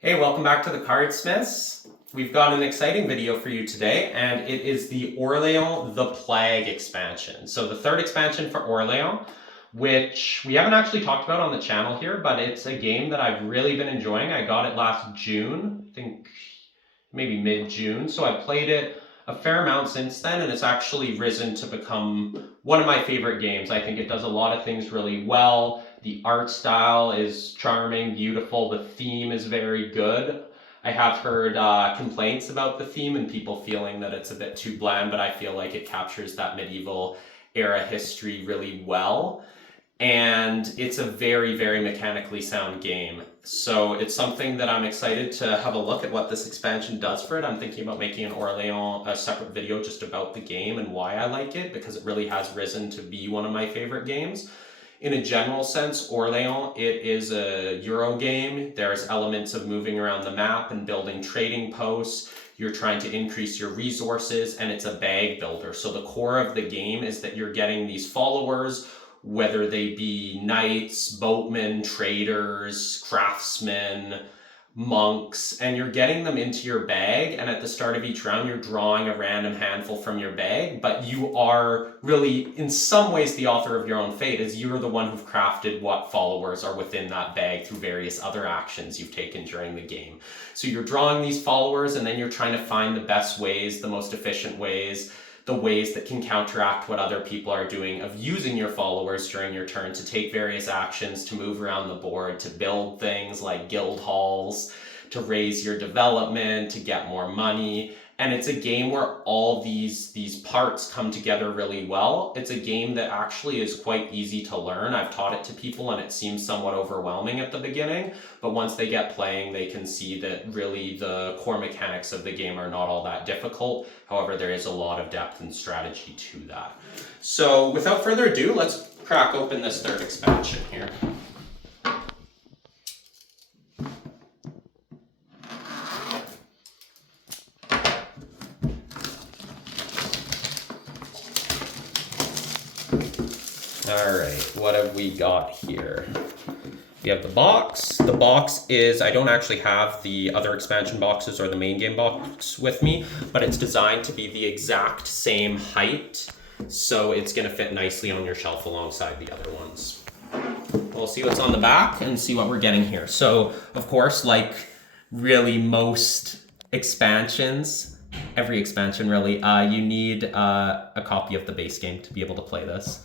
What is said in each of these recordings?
Hey, welcome back to the Cardsmiths. We've got an exciting video for you today, and it is the Orléans The Plague expansion. So the third expansion for Orléans, which we haven't actually talked about on the channel here, but it's a game that I've really been enjoying. I got it last June, I think maybe mid-June, so I've played it a fair amount since then, and it's actually risen to become one of my favorite games. I think it does a lot of things really well. The art style is charming, beautiful. The theme is very good. I have heard complaints about the theme and people feeling that it's a bit too bland, but I feel like it captures that medieval era history really well. And it's a very, very mechanically sound game. So it's something that I'm excited to have a look at what this expansion does for it. I'm thinking about making an Orléans a separate video just about the game and why I like it, because it really has risen to be one of my favorite games. In a general sense, Orléans, it is a Euro game. There's elements of moving around the map and building trading posts. You're trying to increase your resources, and it's a bag builder. So the core of the game is that you're getting these followers, whether they be knights, boatmen, traders, craftsmen, monks, and you're getting them into your bag, and at the start of each round you're drawing a random handful from your bag, but you are really in some ways the author of your own fate, as you're the one who've crafted what followers are within that bag through various other actions you've taken during the game. So you're drawing these followers, and then you're trying to find the best ways, the most efficient ways, the ways that can counteract what other people are doing, of using your followers during your turn to take various actions, to move around the board, to build things like guild halls, to raise your development, to get more money. And it's a game where all these parts come together really well. It's a game that actually is quite easy to learn. I've taught it to people and it seems somewhat overwhelming at the beginning, but once they get playing, they can see that really the core mechanics of the game are not all that difficult. However, there is a lot of depth and strategy to that. So without further ado, let's crack open this third expansion here. All right, what have we got here? We have the box. The box is, I don't actually have the other expansion boxes or the main game box with me, but it's designed to be the exact same height, so it's gonna fit nicely on your shelf alongside the other ones. We'll see what's on the back and see what we're getting here. So, of course, like really most expansions, every expansion really, you need a copy of the base game to be able to play this.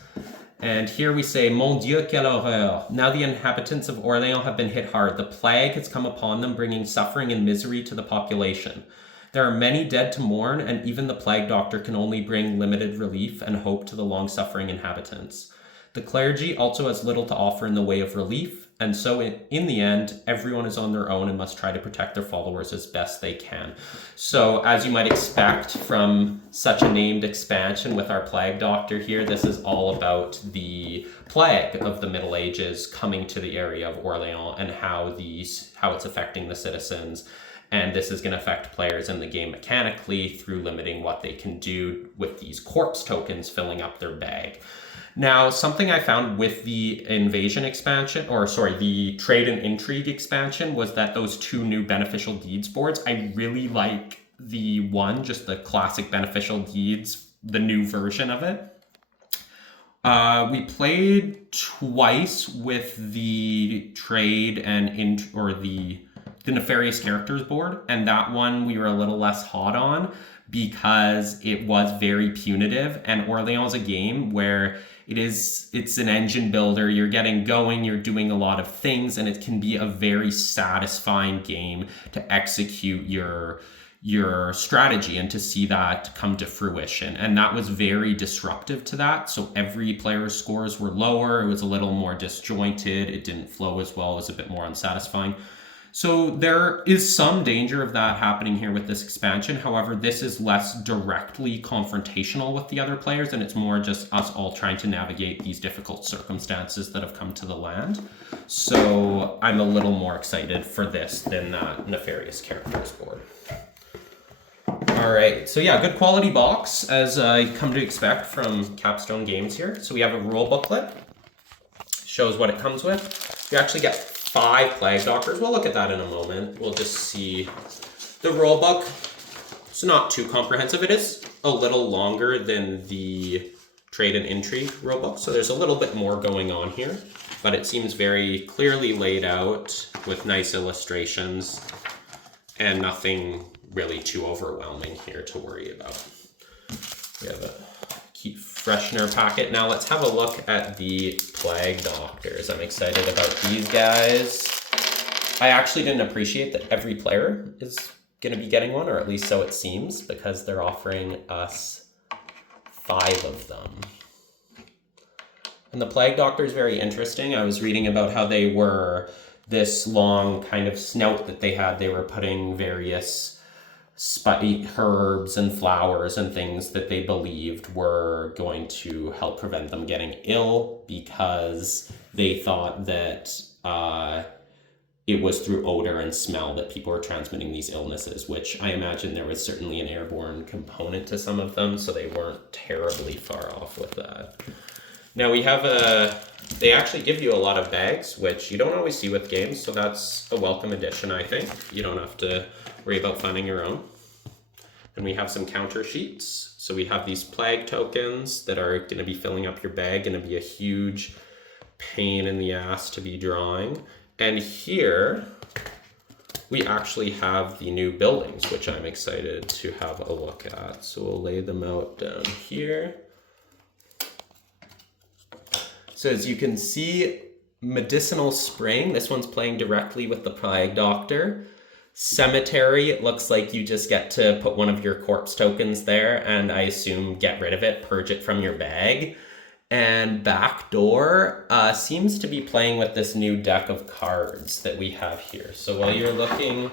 And here we say, Mon Dieu, quelle horreur. Now the inhabitants of Orléans have been hit hard. The plague has come upon them, bringing suffering and misery to the population. There are many dead to mourn, and even the plague doctor can only bring limited relief and hope to the long-suffering inhabitants. The clergy also has little to offer in the way of relief, and so in the end, everyone is on their own and must try to protect their followers as best they can. So as you might expect from such a named expansion with our plague doctor here, this is all about the plague of the Middle Ages coming to the area of Orléans and how it's affecting the citizens. And this is going to affect players in the game mechanically through limiting what they can do with these corpse tokens filling up their bag. Now, something I found with the invasion expansion, the trade and intrigue expansion, was that those two new beneficial deeds boards, I really like the one, just the classic beneficial deeds, the new version of it. We played twice with the trade and the nefarious characters board, and that one we were a little less hot on because it was very punitive, and Orléans is a game where it's an engine builder, you're getting going, you're doing a lot of things, and it can be a very satisfying game to execute your strategy and to see that come to fruition. And that was very disruptive to that. So every player's scores were lower, it was a little more disjointed, it didn't flow as well, it was a bit more unsatisfying. So there is some danger of that happening here with this expansion. However, this is less directly confrontational with the other players, and it's more just us all trying to navigate these difficult circumstances that have come to the land. So I'm a little more excited for this than that nefarious characters board. All right, so yeah, good quality box as I come to expect from Capstone Games here. So we have a rule booklet, shows what it comes with. You actually get 5 plague doctors. We'll look at that in a moment. We'll just see the rulebook. It's not too comprehensive. It is a little longer than the Trade and Intrigue rulebook, so there's a little bit more going on here, but it seems very clearly laid out with nice illustrations and nothing really too overwhelming here to worry about. We have a keep freshener packet. Now let's have a look at the plague doctors. I'm excited about these guys. I actually didn't appreciate that every player is going to be getting one, or at least so it seems, because they're offering us 5 of them. And the plague doctor is very interesting. I was reading about how they were this long kind of snout that they had. They were putting various herbs and flowers and things that they believed were going to help prevent them getting ill, because they thought that it was through odor and smell that people were transmitting these illnesses, which I imagine there was certainly an airborne component to some of them, so they weren't terribly far off with that. Now we have they actually give you a lot of bags, which you don't always see with games, so that's a welcome addition, I think. You don't have to worry about finding your own. And we have some counter sheets. So we have these plague tokens that are going to be filling up your bag, going to be a huge pain in the ass to be drawing. And here we actually have the new buildings, which I'm excited to have a look at. So we'll lay them out down here. So as you can see, Medicinal Spring, this one's playing directly with the Plague Doctor. Cemetery, it looks like you just get to put one of your corpse tokens there, and I assume get rid of it, purge it from your bag. And Backdoor seems to be playing with this new deck of cards that we have here. So while you're looking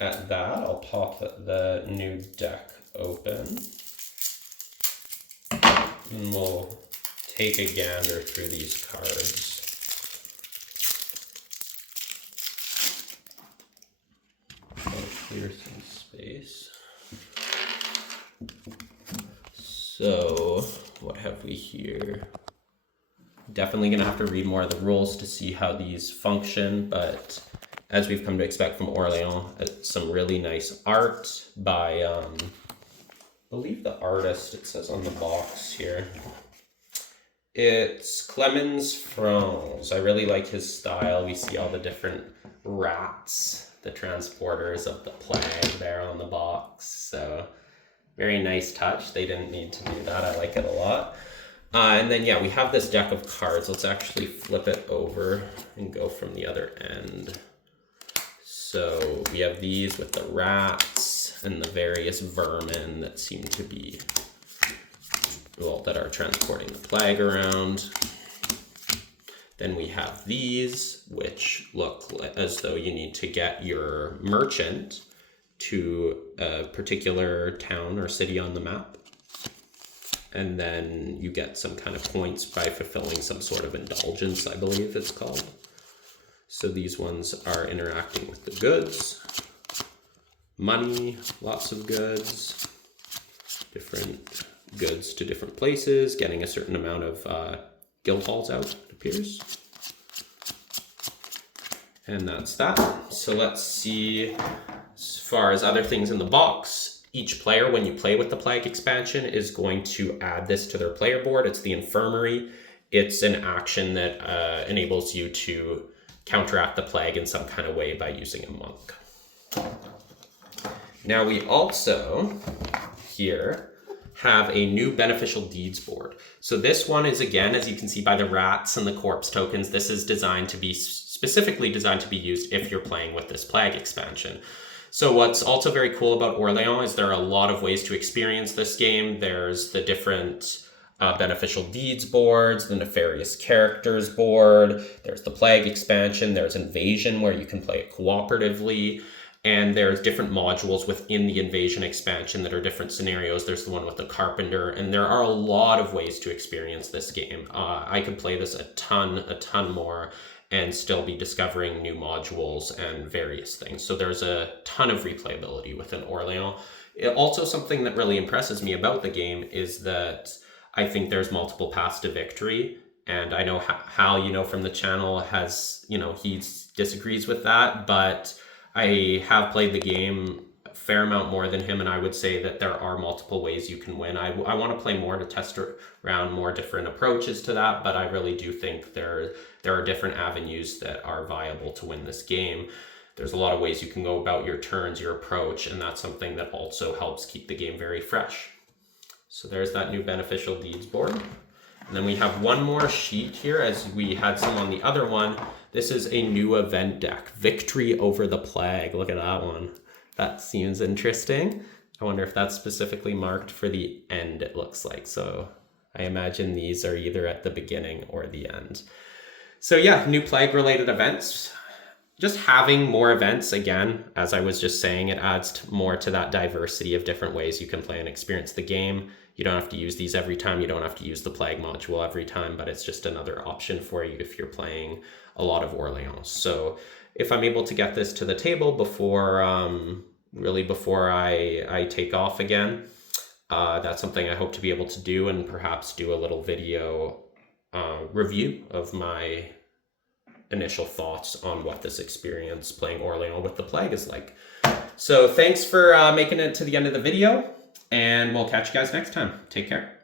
at that, I'll pop the new deck open. And we'll take a gander through these cards. I'll clear some space. So, what have we here? Definitely gonna have to read more of the rules to see how these function, but as we've come to expect from Orléans, some really nice art by, I believe the artist, it says on the box here. It's Clemens France. I really like his style. We see all the different rats, the transporters of the plague there on the box. So very nice touch. They didn't need to do that. I like it a lot. And then, yeah, we have this deck of cards. Let's actually flip it over and go from the other end. So we have these with the rats and the various vermin that seem to be, well, that are transporting the plague around. Then we have these, which look as though you need to get your merchant to a particular town or city on the map. And then you get some kind of points by fulfilling some sort of indulgence, I believe it's called. So these ones are interacting with the goods. Money, lots of goods, different goods to different places, getting a certain amount of guild halls out, it appears. And that's that. So let's see, as far as other things in the box, each player, when you play with the Plague expansion, is going to add this to their player board. It's the Infirmary. It's an action that enables you to counteract the plague in some kind of way by using a monk. Now we also, here, have a new beneficial deeds board. So this one is, again, as you can see by the rats and the corpse tokens, this is designed to be specifically designed to be used if you're playing with this Plague expansion. So what's also very cool about Orléans is there are a lot of ways to experience this game. There's the different beneficial deeds boards, the nefarious characters board, there's the Plague expansion, there's Invasion where you can play it cooperatively, and there's different modules within the Invasion expansion that are different scenarios. There's the one with the Carpenter, and there are a lot of ways to experience this game. I could play this a ton more and still be discovering new modules and various things. So there's a ton of replayability within Orléans. Also, something that really impresses me about the game is that I think there's multiple paths to victory. And I know Hal, from the channel has, he's disagrees with that, but I have played the game a fair amount more than him, and I would say that there are multiple ways you can win. I want to play more to test around more different approaches to that, but I really do think there are different avenues that are viable to win this game. There's a lot of ways you can go about your turns, your approach, and that's something that also helps keep the game very fresh. So there's that new beneficial deeds board. And then we have one more sheet here, as we had some on the other one. This is a new event deck, Victory Over the Plague. Look at that one. That seems interesting. I wonder if that's specifically marked for the end, it looks like. So I imagine these are either at the beginning or the end. So yeah, new plague related events. Just having more events, again, as I was just saying, it adds more to that diversity of different ways you can play and experience the game. You don't have to use these every time. You don't have to use the plague module every time, but it's just another option for you if you're playing a lot of Orléans. So if I'm able to get this to the table before, really before I take off again, that's something I hope to be able to do, and perhaps do a little video review of my initial thoughts on what this experience playing Orléans with the plague is like. So thanks for making it to the end of the video, and we'll catch you guys next time. Take care.